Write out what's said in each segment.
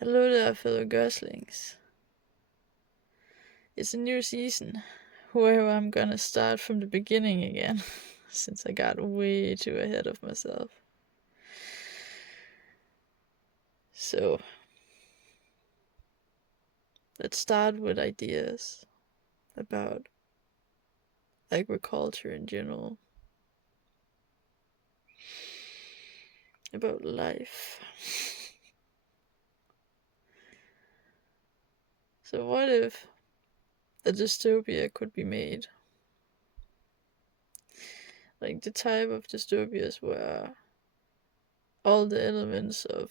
Hello there, fellow Goslings. It's a new season where I'm gonna start from the beginning again, since I got way too ahead of myself. So, let's start with ideas about agriculture in general, about life. So, what if a dystopia could be made? Like the type of dystopias where all the elements of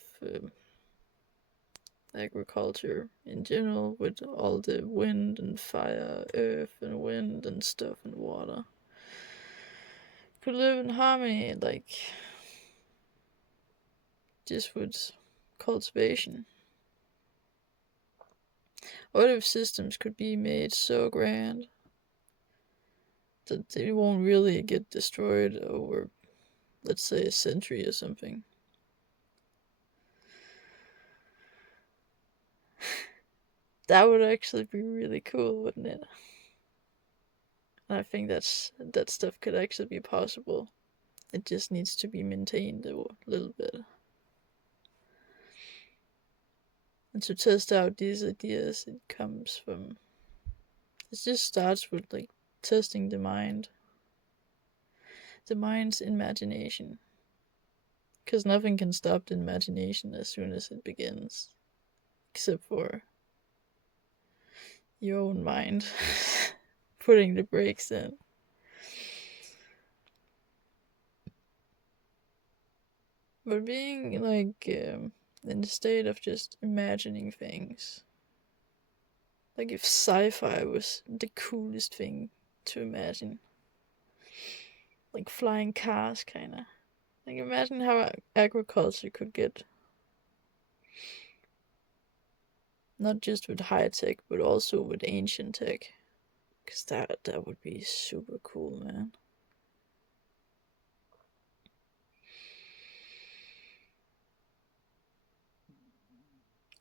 agriculture in general, with all the wind and fire, earth and wind and stuff and water, could live in harmony, like just with cultivation. What if systems could be made so grand that they won't really get destroyed over, let's say, a century or something? That would actually be really cool, wouldn't it? And I think that stuff could actually be possible. It just needs to be maintained a little bit. And to test out these ideas, it just starts with like testing the mind's imagination. Because nothing can stop the imagination as soon as it begins, except for your own mind putting the brakes in. But being like in the state of just imagining things, like if sci-fi was the coolest thing to imagine, like flying cars, kinda. Like imagine how agriculture could get, not just with high tech, but also with ancient tech, because that would be super cool, man.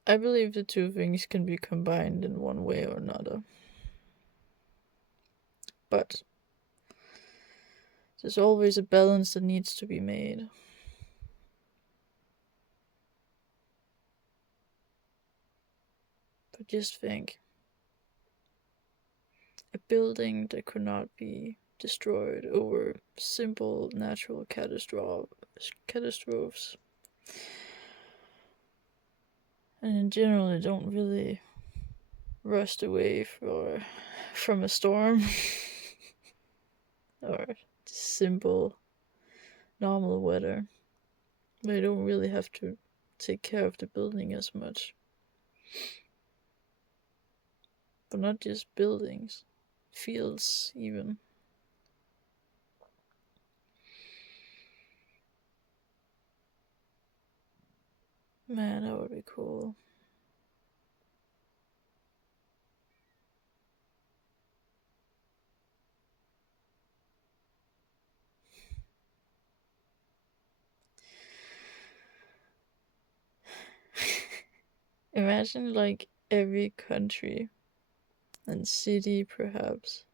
I believe the two things can be combined in one way or another. But there's always a balance that needs to be made. But just think, a building that could not be destroyed over simple natural catastrophes. And in general, they don't really rust away from a storm or simple normal weather. They don't really have to take care of the building as much. But not just buildings, fields even. Man, that would be cool. Imagine like every country and city perhaps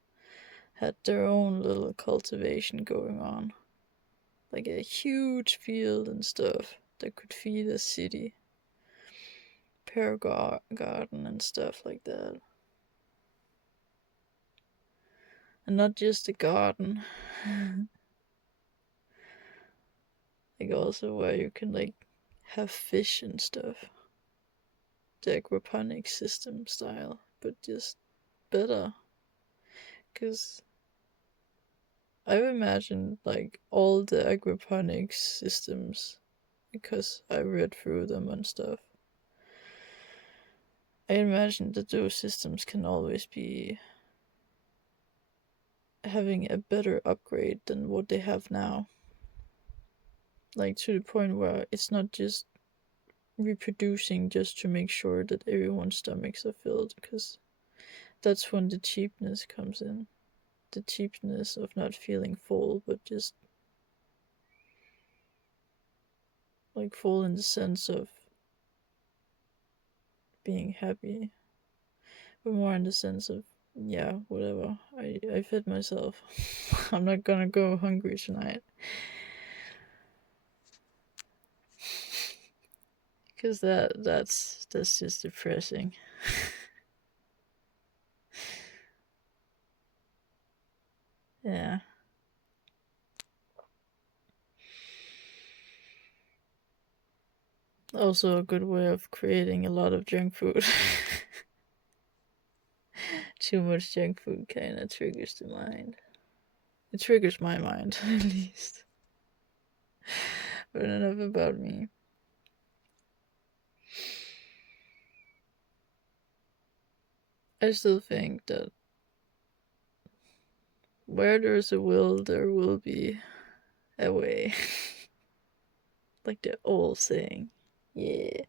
had their own little cultivation going on. Like a huge field and stuff that could feed a city. Pear garden and stuff like that. And not just a garden. Like also where you can like have fish and stuff. The aquaponics system style, but just better. Because I've imagined like all the aquaponics systems because I read through them and stuff. I imagine that those systems can always be having a better upgrade than what they have now. Like to the point where it's not just reproducing just to make sure that everyone's stomachs are filled, because that's when the cheapness comes in. The cheapness of not feeling full, but just like full in the sense of being happy, but more in the sense of, yeah, whatever. I fed myself. I'm not gonna go hungry tonight. Because that's just depressing. Yeah. Also a good way of creating a lot of junk food. Too much junk food kind of triggers the mind. It triggers my mind, at least. But enough about me. I still think that where there's a will, there will be a way. Like the old saying. Yeah.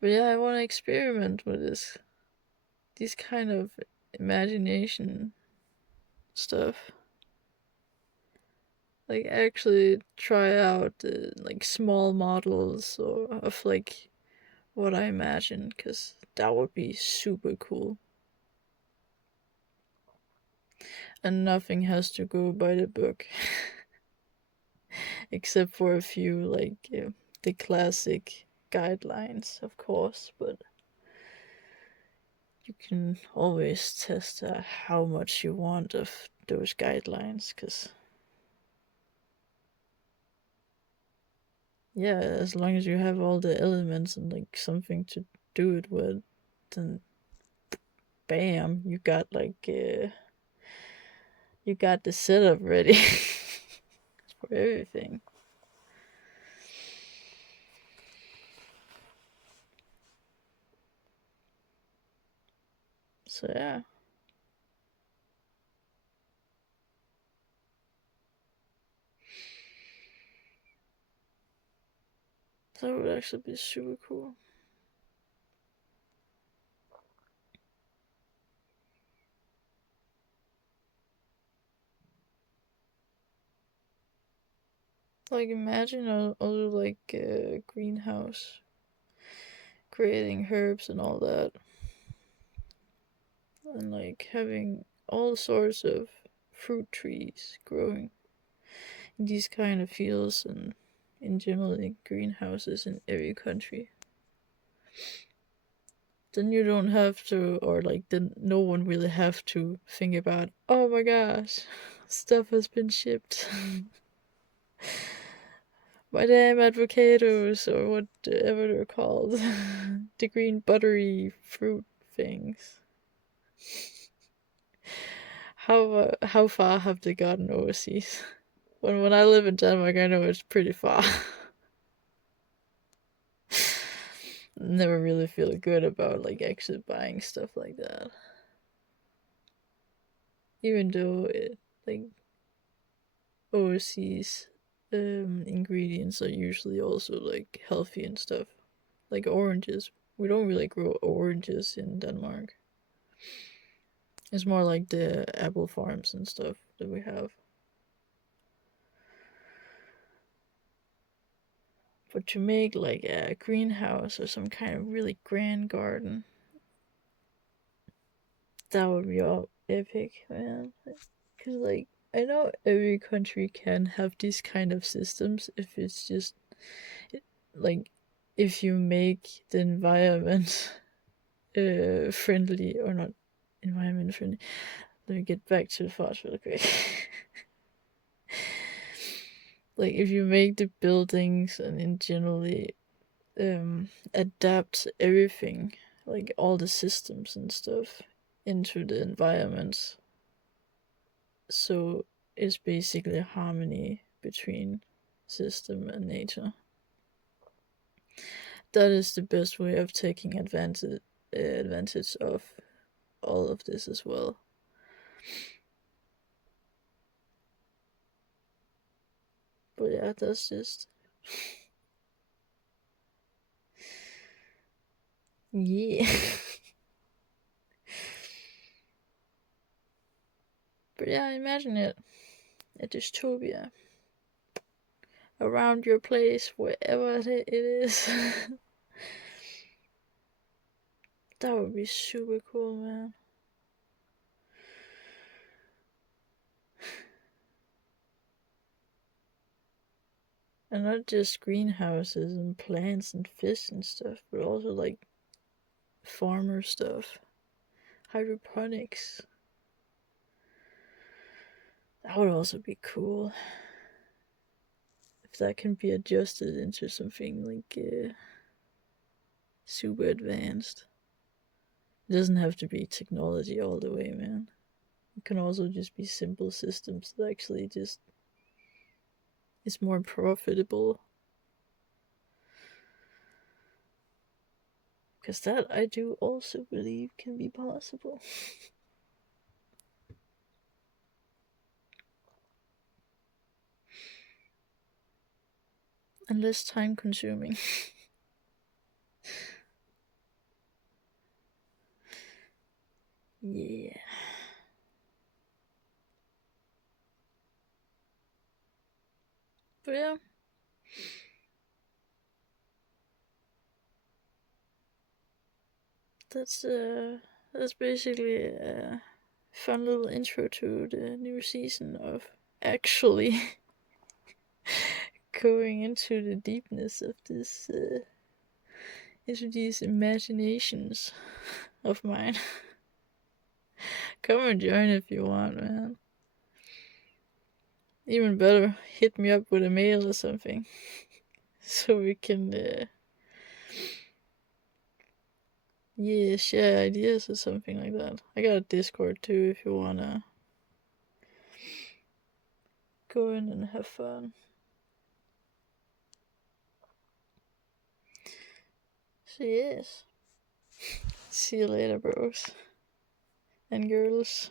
But yeah, I want to experiment with these kind of imagination stuff. Like actually try out like small models or of like what I imagine, because that would be super cool. And nothing has to go by the book, except for a few like the classic guidelines, of course. But you can always test how much you want of those guidelines, because yeah, as long as you have all the elements and like something to do it with, then bam, you got the setup ready for everything. So yeah. That would actually be super cool. Like imagine also like a greenhouse, creating herbs and all that, and like having all sorts of fruit trees growing in these kind of fields and in generally greenhouses in every country. Then you don't have to, or like then no one really have to think about, oh my gosh, stuff has been shipped. My damn avocados, or whatever they're called. The green buttery fruit things. How far have they gotten overseas? When I live in Denmark, I know it's pretty far. Never really feel good about like actually buying stuff like that. Even though it like overseas ingredients are usually also like healthy and stuff. Like oranges. We don't really grow oranges in Denmark. It's more like the apple farms and stuff that we have. But to make like a greenhouse or some kind of really grand garden, that would be all epic, man. Because like I know every country can have these kind of systems if it's just like if you make the environment friendly, or not environment friendly. Let me get back to the thoughts real quick. Like if you make the buildings and in generally adapt everything, like all the systems and stuff, into the environment, so it's basically a harmony between system and nature. That is the best way of taking advantage of all of this as well. But yeah, that's just yeah. But yeah, imagine it, a dystopia. around your place, wherever it is. That would be super cool, man. And not just greenhouses and plants and fish and stuff, but also like farmer stuff, hydroponics. That would also be cool. If that can be adjusted into something like super advanced. It doesn't have to be technology all the way, man. It can also just be simple systems that actually just is more profitable. Because that I do also believe can be possible. And less time consuming. Yeah. But yeah. That's basically a fun little intro to the new season of actually going into the deepness of this into these imaginations of mine. Come and join if you want, man. Even better, hit me up with a mail or something. So we can share ideas or something like that. I got a Discord too if you wanna go in and have fun. So yes. See you later, bros and girls.